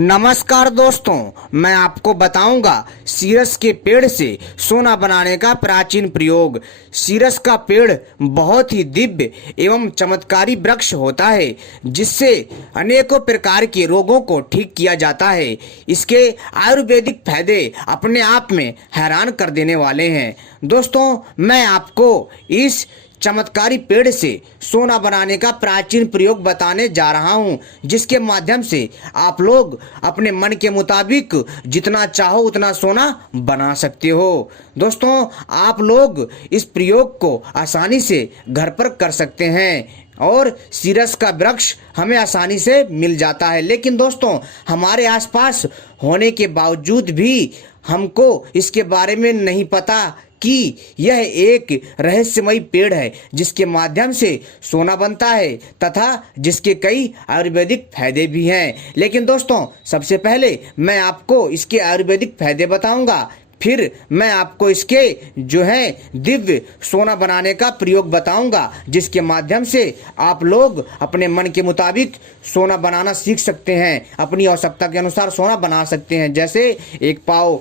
नमस्कार दोस्तों, मैं आपको बताऊंगा सीरस के पेड़ से सोना बनाने का प्राचीन प्रयोग। सीरस का पेड़ बहुत ही दिव्य एवं चमत्कारी वृक्ष होता है जिससे अनेकों प्रकार के रोगों को ठीक किया जाता है। इसके आयुर्वेदिक फायदे अपने आप में हैरान कर देने वाले हैं। दोस्तों, मैं आपको इस चमत्कारी पेड़ से सोना बनाने का प्राचीन प्रयोग बताने जा रहा हूं, जिसके माध्यम से आप लोग अपने मन के मुताबिक जितना चाहो उतना सोना बना सकते हो। दोस्तों, आप लोग इस प्रयोग को आसानी से घर पर कर सकते हैं और सीरस का वृक्ष हमें आसानी से मिल जाता है। लेकिन दोस्तों, हमारे आसपास होने के बावजूद भी हमको इसके बारे में नहीं पता कि यह एक रहस्यमयी पेड़ है जिसके माध्यम से सोना बनता है तथा जिसके कई आयुर्वेदिक फायदे भी हैं। लेकिन दोस्तों, सबसे पहले मैं आपको इसके आयुर्वेदिक फायदे बताऊंगा, फिर मैं आपको इसके दिव्य सोना बनाने का प्रयोग बताऊंगा, जिसके माध्यम से आप लोग अपने मन के मुताबिक सोना बनाना सीख सकते हैं। अपनी आवश्यकता के अनुसार सोना बना सकते हैं, जैसे 1 पाव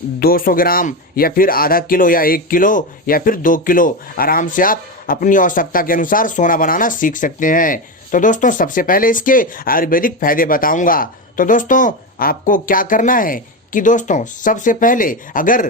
200 ग्राम या फिर आधा किलो या 1 किलो या फिर 2 किलो आराम से आप अपनी आवश्यकता के अनुसार सोना बनाना सीख सकते हैं। तो दोस्तों, सबसे पहले इसके आयुर्वेदिक फायदे बताऊंगा। तो दोस्तों, आपको क्या करना है कि दोस्तों, सबसे पहले अगर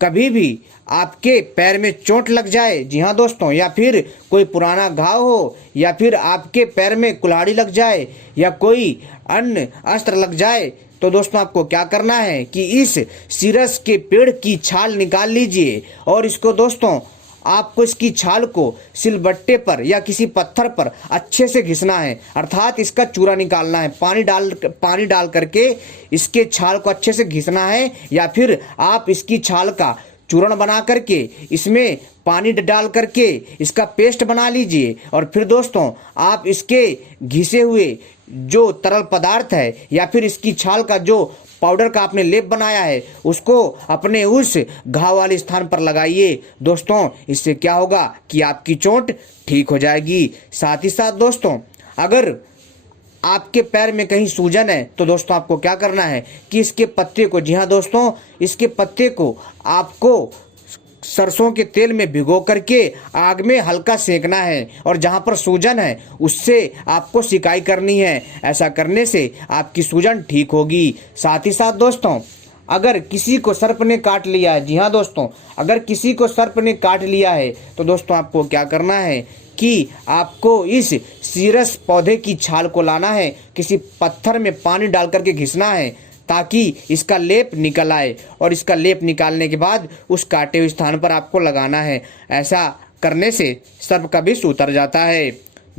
कभी भी आपके पैर में चोट लग जाए, जी हाँ दोस्तों, या फिर कोई पुराना घाव हो, या फिर आपके पैर में कुल्हाड़ी लग जाए या कोई अन्य अस्त्र लग जाए, तो दोस्तों आपको क्या करना है कि इस सीरस के पेड़ की छाल निकाल लीजिए और इसको दोस्तों आपको इसकी छाल को सिलबट्टे पर या किसी पत्थर पर अच्छे से घिसना है, अर्थात इसका चूरा निकालना है। पानी डाल करके इसके छाल को अच्छे से घिसना है, या फिर आप इसकी छाल का चूर्ण बना करके इसमें पानी डाल करके इसका पेस्ट बना लीजिए। और फिर दोस्तों आप इसके घिसे हुए जो तरल पदार्थ है या फिर इसकी छाल का जो पाउडर का आपने लेप बनाया है उसको अपने उस घाव वाले स्थान पर लगाइए। दोस्तों, इससे क्या होगा कि आपकी चोट ठीक हो जाएगी। साथ ही साथ दोस्तों, अगर आपके पैर में कहीं सूजन है तो दोस्तों आपको क्या करना है कि इसके पत्ते को, जी हाँ दोस्तों, इसके पत्ते को आपको सरसों के तेल में भिगो करके आग में हल्का सेकना है और जहां पर सूजन है उससे आपको सिकाई करनी है। ऐसा करने से आपकी सूजन ठीक होगी। साथ ही साथ दोस्तों, अगर किसी को सर्प ने काट लिया है, जी हाँ दोस्तों, अगर किसी को सर्प ने काट लिया है तो दोस्तों आपको क्या करना है कि आपको इस सीरस पौधे की छाल को लाना है, किसी पत्थर में पानी डाल करके घिसना है ताकि इसका लेप निकल आए, और इसका लेप निकालने के बाद उस काटे हुए स्थान पर आपको लगाना है। ऐसा करने से सर्प का विष उतर जाता है।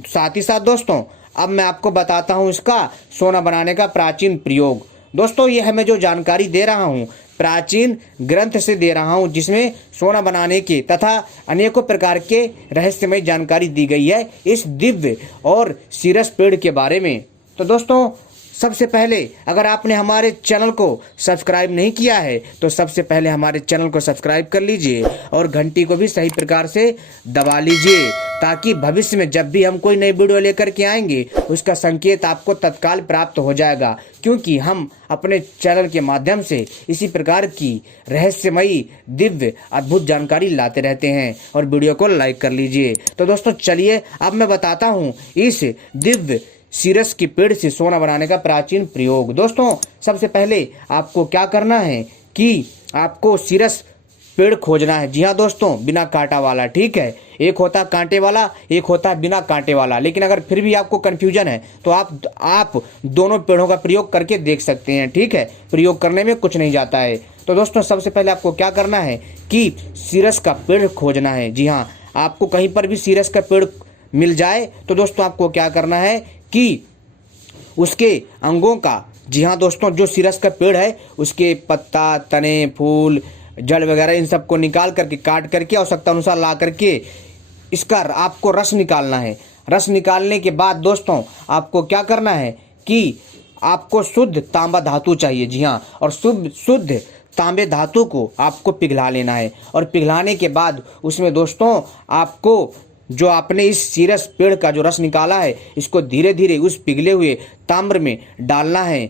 साथ ही साथ दोस्तों, अब मैं आपको बताता हूँ इसका सोना बनाने का प्राचीन प्रयोग। दोस्तों, यह मैं जो जानकारी दे रहा हूँ प्राचीन ग्रंथ से दे रहा हूँ, जिसमें सोना बनाने के तथा अनेकों प्रकार के रहस्यमय जानकारी दी गई है इस दिव्य और सीरस पेड़ के बारे में। तो दोस्तों, सबसे पहले अगर आपने हमारे चैनल को सब्सक्राइब नहीं किया है तो सबसे पहले हमारे चैनल को सब्सक्राइब कर लीजिए और घंटी को भी सही प्रकार से दबा लीजिए, ताकि भविष्य में जब भी हम कोई नई वीडियो लेकर के आएंगे उसका संकेत आपको तत्काल प्राप्त हो जाएगा, क्योंकि हम अपने चैनल के माध्यम से इसी प्रकार की रहस्यमयी दिव्य अद्भुत जानकारी लाते रहते हैं। और वीडियो को लाइक कर लीजिए। तो दोस्तों चलिए अब मैं बताता हूँ इस दिव्य सीरस के पेड़ से सोना बनाने का प्राचीन प्रयोग। दोस्तों, सबसे पहले आपको क्या करना है कि आपको सीरस पेड़ खोजना है। जी हाँ दोस्तों, बिना कांटा वाला, ठीक है। एक होता कांटे वाला, एक होता बिना कांटे वाला। लेकिन अगर फिर भी आपको कन्फ्यूजन है तो आप दोनों पेड़ों का प्रयोग करके देख सकते हैं, ठीक है। प्रयोग करने में कुछ नहीं जाता है। तो दोस्तों, सबसे पहले आपको क्या करना है कि सीरस का पेड़ खोजना है। जी हाँ, आपको कहीं पर भी सीरस का पेड़ मिल जाए तो दोस्तों आपको क्या करना है कि उसके अंगों का, जी हाँ दोस्तों, जो सीरस का पेड़ है उसके पत्ता, तने, फूल, जड़ वगैरह इन सबको निकाल करके काट करके आवश्यकता अनुसार ला करके इसका आपको रस निकालना है। रस निकालने के बाद दोस्तों आपको क्या करना है कि आपको शुद्ध तांबा धातु चाहिए। जी हाँ, और शुद्ध तांबे धातु को आपको पिघला लेना है। और पिघलाने के बाद उसमें दोस्तों आपको जो आपने इस सीरस पेड़ का जो रस निकाला है इसको धीरे धीरे उस पिघले हुए ताम्र में डालना है।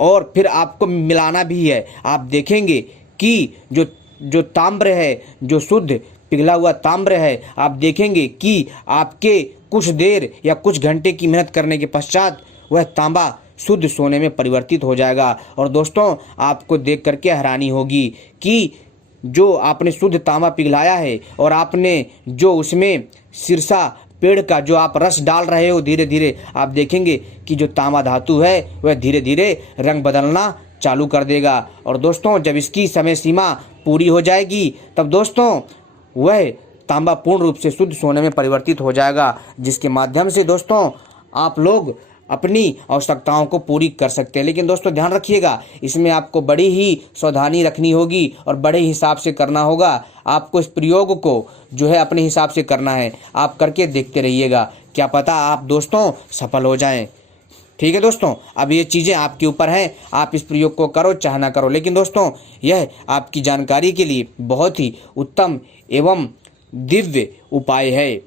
और फिर आपको मिलाना भी है। आप देखेंगे कि जो ताम्र है, जो शुद्ध पिघला हुआ ताम्र है, आप देखेंगे कि आपके कुछ देर या कुछ घंटे की मेहनत करने के पश्चात वह तांबा शुद्ध सोने में परिवर्तित हो जाएगा। और दोस्तों, आपको देख करके हैरानी होगी कि जो आपने शुद्ध तांबा पिघलाया है और आपने जो उसमें सिरसा पेड़ का जो आप रस डाल रहे हो, धीरे धीरे आप देखेंगे कि जो तांबा धातु है वह धीरे धीरे रंग बदलना चालू कर देगा। और दोस्तों, जब इसकी समय सीमा पूरी हो जाएगी तब दोस्तों वह तांबा पूर्ण रूप से शुद्ध सोने में परिवर्तित हो जाएगा, जिसके माध्यम से दोस्तों आप लोग अपनी आवश्यकताओं को पूरी कर सकते हैं। लेकिन दोस्तों ध्यान रखिएगा, इसमें आपको बड़ी ही सावधानी रखनी होगी और बड़े हिसाब से करना होगा। आपको इस प्रयोग को जो है अपने हिसाब से करना है। आप करके देखते रहिएगा, क्या पता आप दोस्तों सफल हो जाएं। ठीक है दोस्तों, अब ये चीज़ें आपके ऊपर हैं, आप इस प्रयोग को करो चाहे ना करो। लेकिन दोस्तों, यह आपकी जानकारी के लिए बहुत ही उत्तम एवं दिव्य उपाय है,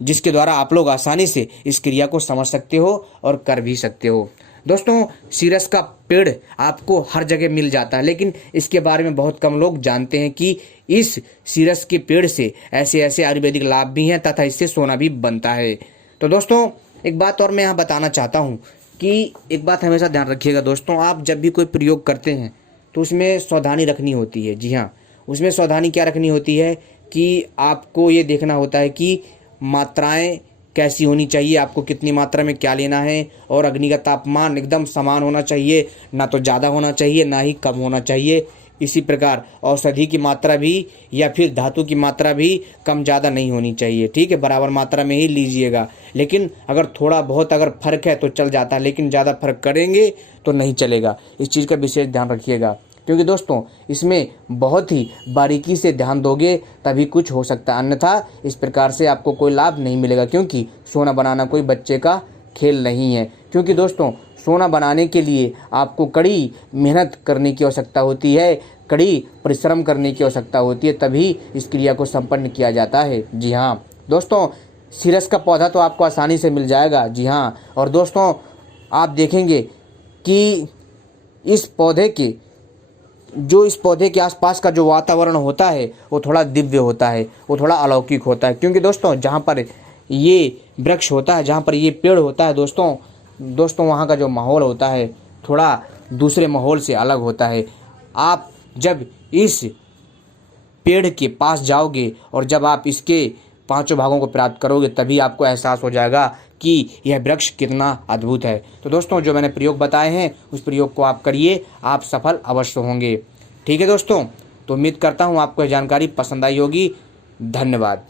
जिसके द्वारा आप लोग आसानी से इस क्रिया को समझ सकते हो और कर भी सकते हो। दोस्तों, सीरस का पेड़ आपको हर जगह मिल जाता है, लेकिन इसके बारे में बहुत कम लोग जानते हैं कि इस सीरस के पेड़ से ऐसे ऐसे आयुर्वेदिक लाभ भी हैं तथा इससे सोना भी बनता है। तो दोस्तों, एक बात और मैं यहाँ बताना चाहता हूँ कि एक बात हमेशा ध्यान रखिएगा दोस्तों, आप जब भी कोई प्रयोग करते हैं तो उसमें सावधानी रखनी होती है। जी हाँ, उसमें सावधानी क्या रखनी होती है कि आपको ये देखना होता है कि मात्राएं कैसी होनी चाहिए, आपको कितनी मात्रा में क्या लेना है, और अग्नि का तापमान एकदम समान होना चाहिए, ना तो ज़्यादा होना चाहिए ना ही कम होना चाहिए। इसी प्रकार औषधि की मात्रा भी या फिर धातु की मात्रा भी कम ज़्यादा नहीं होनी चाहिए। ठीक है, बराबर मात्रा में ही लीजिएगा। लेकिन अगर थोड़ा बहुत अगर फर्क है तो चल जाता है, लेकिन ज़्यादा फर्क करेंगे तो नहीं चलेगा। इस चीज़ का विशेष ध्यान रखिएगा, क्योंकि दोस्तों इसमें बहुत ही बारीकी से ध्यान दोगे तभी कुछ हो सकता है, अन्यथा इस प्रकार से आपको कोई लाभ नहीं मिलेगा। क्योंकि सोना बनाना कोई बच्चे का खेल नहीं है। क्योंकि दोस्तों, सोना बनाने के लिए आपको कड़ी मेहनत करने की आवश्यकता होती है, कड़ी परिश्रम करने की आवश्यकता होती है, तभी इस क्रिया को संपन्न किया जाता है। जी हाँ दोस्तों, सीरस का पौधा तो आपको आसानी से मिल जाएगा। जी हाँ, और दोस्तों आप देखेंगे कि इस पौधे के आसपास का जो वातावरण होता है वो थोड़ा दिव्य होता है, वो थोड़ा अलौकिक होता है। क्योंकि दोस्तों जहाँ पर ये वृक्ष होता है, जहाँ पर ये पेड़ होता है दोस्तों वहाँ का जो माहौल होता है थोड़ा दूसरे माहौल से अलग होता है। आप जब इस पेड़ के पास जाओगे और जब आप इसके 5 भागों को प्राप्त करोगे तभी आपको एहसास हो जाएगा कि यह वृक्ष कितना अद्भुत है। तो दोस्तों, जो मैंने प्रयोग बताए हैं उस प्रयोग को आप करिए, आप सफल अवश्य होंगे। ठीक है दोस्तों, तो उम्मीद करता हूँ आपको यह जानकारी पसंद आई होगी। धन्यवाद।